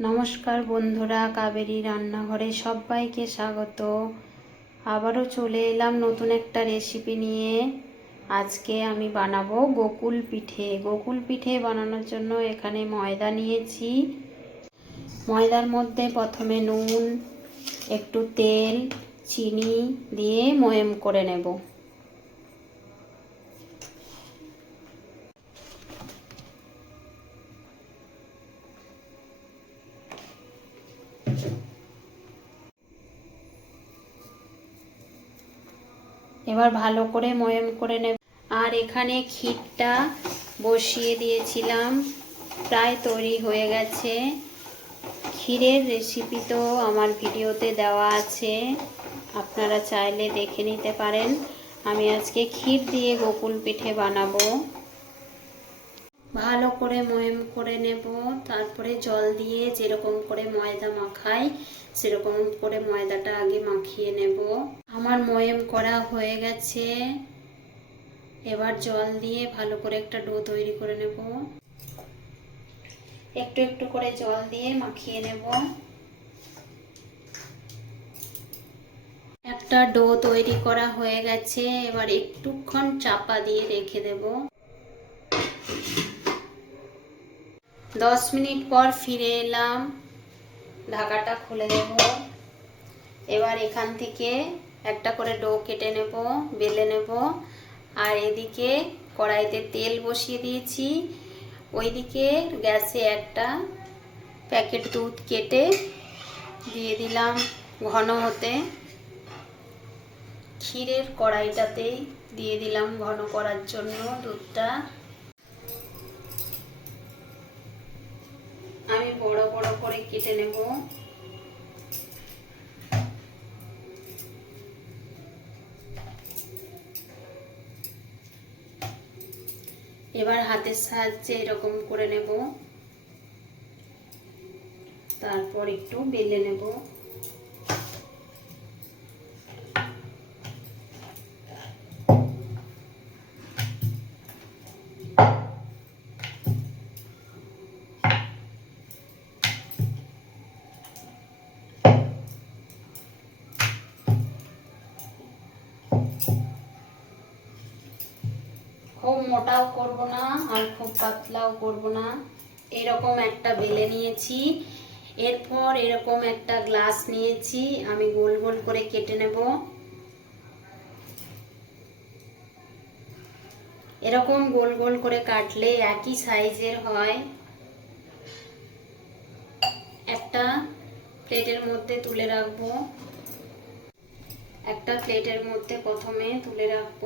নমস্কার বন্ধুরা, কাবেরী রান্নাঘরে সবাইকে স্বাগত। আবারও চলে এলাম নতুন একটা রেসিপি নিয়ে। আজকে আমি বানাবো গোকুল পিঠে। গোকুল পিঠে বানানোর জন্য এখানে ময়দা নিয়েছি। ময়দার মধ্যে প্রথমে নুন, একটু তেল, চিনি দিয়ে ময়েম করে নেব। এবার ভালো করে ময়ম করে নেব। আর এখানে ক্ষীরটা বসিয়ে দিয়েছিলাম। প্রায় তৈরি হয়ে গেছে। ক্ষীরের রেসিপি তো আমার ভিডিওতে দেওয়া আছে। আপনারা চাইলে দেখে নিতে পারেন। আমি আজকে ক্ষীর দিয়ে গোকুল পিঠে বানাবো। ভালো করে ময়েম করে নেব। তারপরে জল দিয়ে যেরকম করে ময়দা মাখাই সেরকম করে ময়দাটা আগে মাখিয়ে নেব। আমার ময়েম করা হয়ে গেছে। এবার জল দিয়ে ভালো করে একটা ডো তৈরি করে নেব। একটু একটু করে জল দিয়ে মাখিয়ে নেব। একটা ডো তৈরি করা হয়ে গেছে। এবার একটুক্ষণ চাপা দিয়ে রেখে দেব। দশ মিনিট পর ফিরে এলাম। ঢাকাটা খুলে দেব এবার এখান থেকে একটা করে ডো কেটে নেব, বেলে নেব। আর এদিকে কড়াইতে তেল বসিয়ে দিয়েছি। ওইদিকে গ্যাসে একটা প্যাকেট দুধ কেটে দিয়ে দিলাম ঘন হতে। ক্ষীরের কড়াইটাতেই দিয়ে দিলাম ঘন করার জন্য দুধটা। বড় বড় করে কেটে নেব। এবার হাতের সাহায্যে এরকম করে নেব। তারপর একটু বেলে নেব। খুব মোটাও করব না আর খুব পাতলাও করব না। এরকম একটা বেলে নিয়েছি। এরপর এরকম একটা গ্লাস নিয়েছি। আমি গোল গোল করে কেটে নেব। এরকম গোল গোল করে কাটলে একই সাইজের হয়। একটা প্লেটের মধ্যে তুলে রাখব। একটা প্লেটের মধ্যে প্রথমে তুলে রাখব।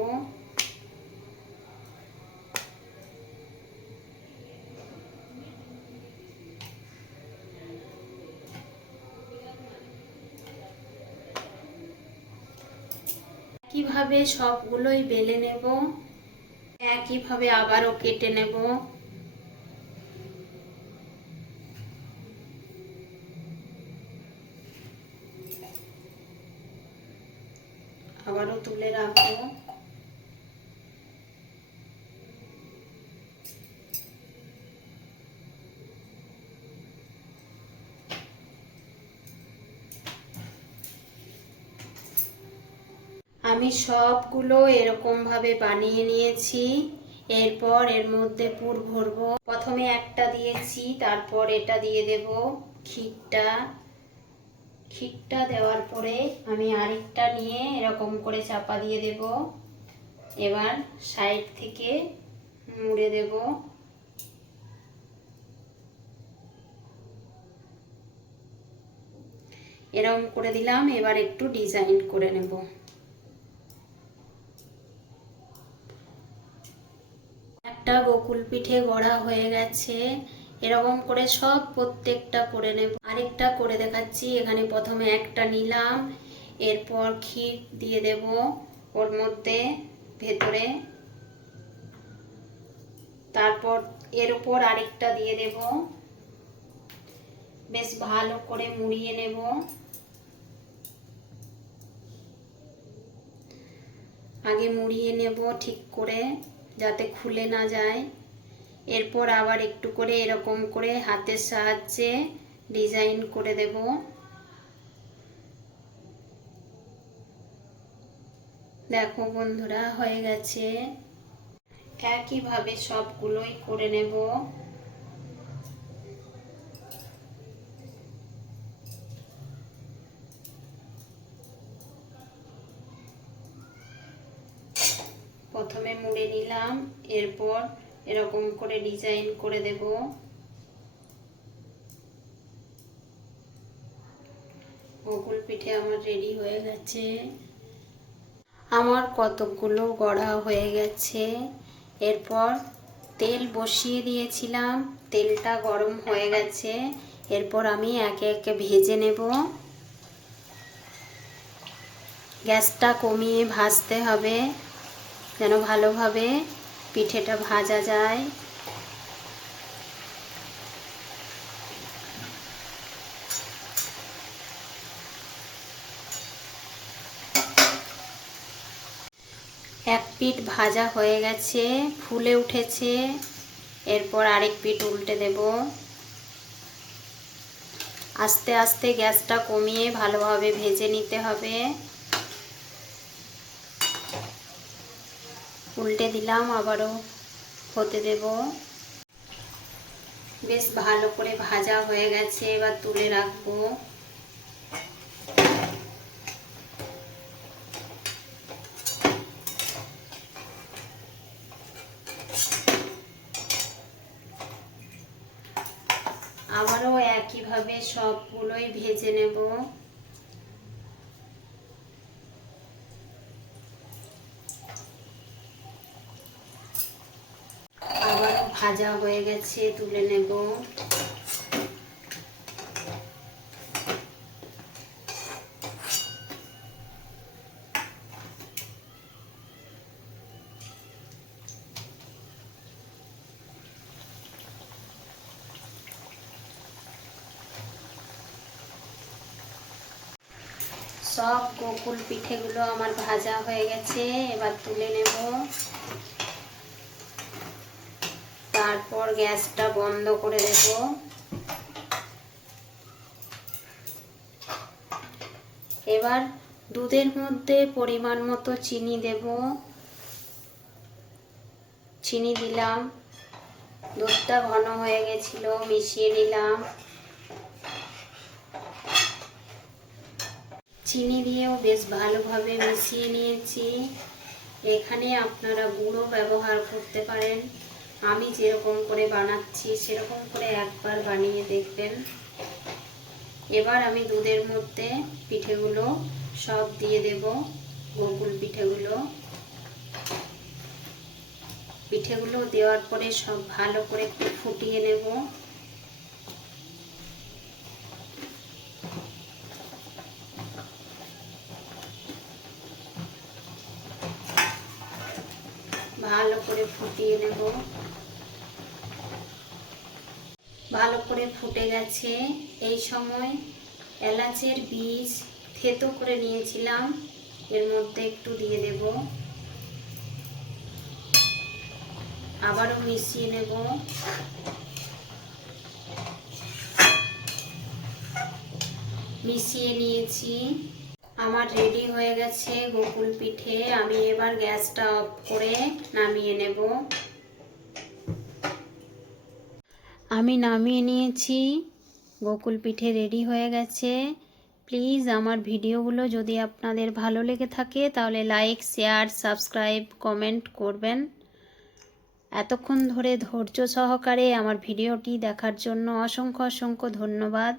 একইভাবে সবগুলোই বেলে নেব। একইভাবে আবারও কেটে নেব। আবারও তুলে রাখব। আমি সবগুলো এরকম ভাবে বানিয়ে নিয়েছি। এরপর এর মধ্যে পুর ভরবো। প্রথমে একটা দিয়েছি, তারপর এটা দিয়ে দেব ক্ষীরটা ক্ষীরটা দেওয়ার পরে আমি আরেকটা নিয়ে এরকম করে চাপা দিয়ে দেব। এবার সাইড থেকে মুড়ে দেব। এরকম করে দিলাম, এবার একটু ডিজাইন করে নেব। একটা গোকুল পিঠে গড়া হয়ে গেছে। এরকম করে সব প্রত্যেকটা করে নেব। আরেকটা করে দেখাচ্ছি। এখানে প্রথমে একটা নিলাম, এরপর ক্ষীর দিয়ে দেব ওর মধ্যে ভেতরে। তারপর এর উপর আরেকটা দিয়ে দেব। বেশ ভালো করে মুড়িয়ে নেব। আগে মুড়িয়ে নেব ঠিক করে। যাতে খুলে না যায়। এরপর আবার একটু করে এরকম করে হাতের সাহায্যে ডিজাইন করে দেব। দেখো বন্ধুরা, হয়ে গেছে। একইভাবে সবগুলোই করে নেব। প্রথমে মুড়ে নিলাম, এরপর এরকম করে ডিজাইন করে দেব। বকুল পিঠে আমার রেডি হয়ে গেছে। আমার কতকগুলো গড়া হয়ে গেছে। এরপর তেল বসিয়ে দিয়েছিলাম, তেলটা গরম হয়ে গেছে। এরপর আমি একে একে ভেজে নেব। গ্যাসটা কমিয়ে ভাজতে হবে। যেন ভালোভাবে পিঠেটা ভাজা যায়। এক পিঠ ভাজা হয়ে গেছে, ফুলে উঠেছে। এরপর আরেক পিঠ উল্টে দেব। আস্তে আস্তে গ্যাসটা কমিয়ে ভালোভাবে ভেজে নিতে হবে। উল্টে দিলাম, আবারও হতে দেব। বেশ ভালো করে ভাজা হয়ে গেছে, এবার তুলে রাখব। আবারও একইভাবে সবগুলোই ভেজে নেব আবারও ভাজা হয়ে গেছে, তুলে নেব। সব গোকুল পিঠেগুলো আমার ভাজা হয়ে গেছে, এবার তুলে নেব। তারপর গ্যাসটা বন্ধ করে দেব। এবার দুধের মধ্যে পরিমাণ মতো চিনি দেব। চিনি দিলাম। দুধটা ঘন হয়ে গেছিল, মিশিয়ে নিলাম। চিনি দিয়েও বেশ ভালোভাবে মিশিয়ে নিয়েছি। এখানে আপনারা গুঁড়ো ব্যবহার করতে পারেন। আমি যেরকম করে বানাচ্ছি, সেরকম করে একবার বানিয়ে দেখবেন। এবার আমি দুধের মধ্যে পিঠেগুলো সব দিয়ে দেব গোকুল পিঠেগুলো। পিঠেগুলো দেওয়ার পরে সব ভালো করে ফুটিয়ে নেব। ভালো করে ফুটিয়ে নেব ভালো করে ফুটে গেছে। এই সময় এলাচের বীজ থেতো করে নিয়েছিলাম। এর মধ্যে একটু দিয়ে দেব। আবারও মিশিয়ে নেব। মিশিয়ে নিয়েছি। আমার রেডি হয়ে গেছে গোকুল পিঠে। আমি এবার গ্যাসটা অফ করে নামিয়ে নেব। আমি নামিয়ে নিয়েছি। গোকুল পিঠে রেডি হয়ে গেছে। প্লিজ আমার ভিডিওগুলো যদি আপনাদের ভালো লেগে থাকে, তাহলে লাইক, শেয়ার, সাবস্ক্রাইব, কমেন্ট করবেন। এতক্ষণ ধরে ধৈর্য সহকারে আমার ভিডিওটি দেখার জন্য অসংখ্য অসংখ্য ধন্যবাদ।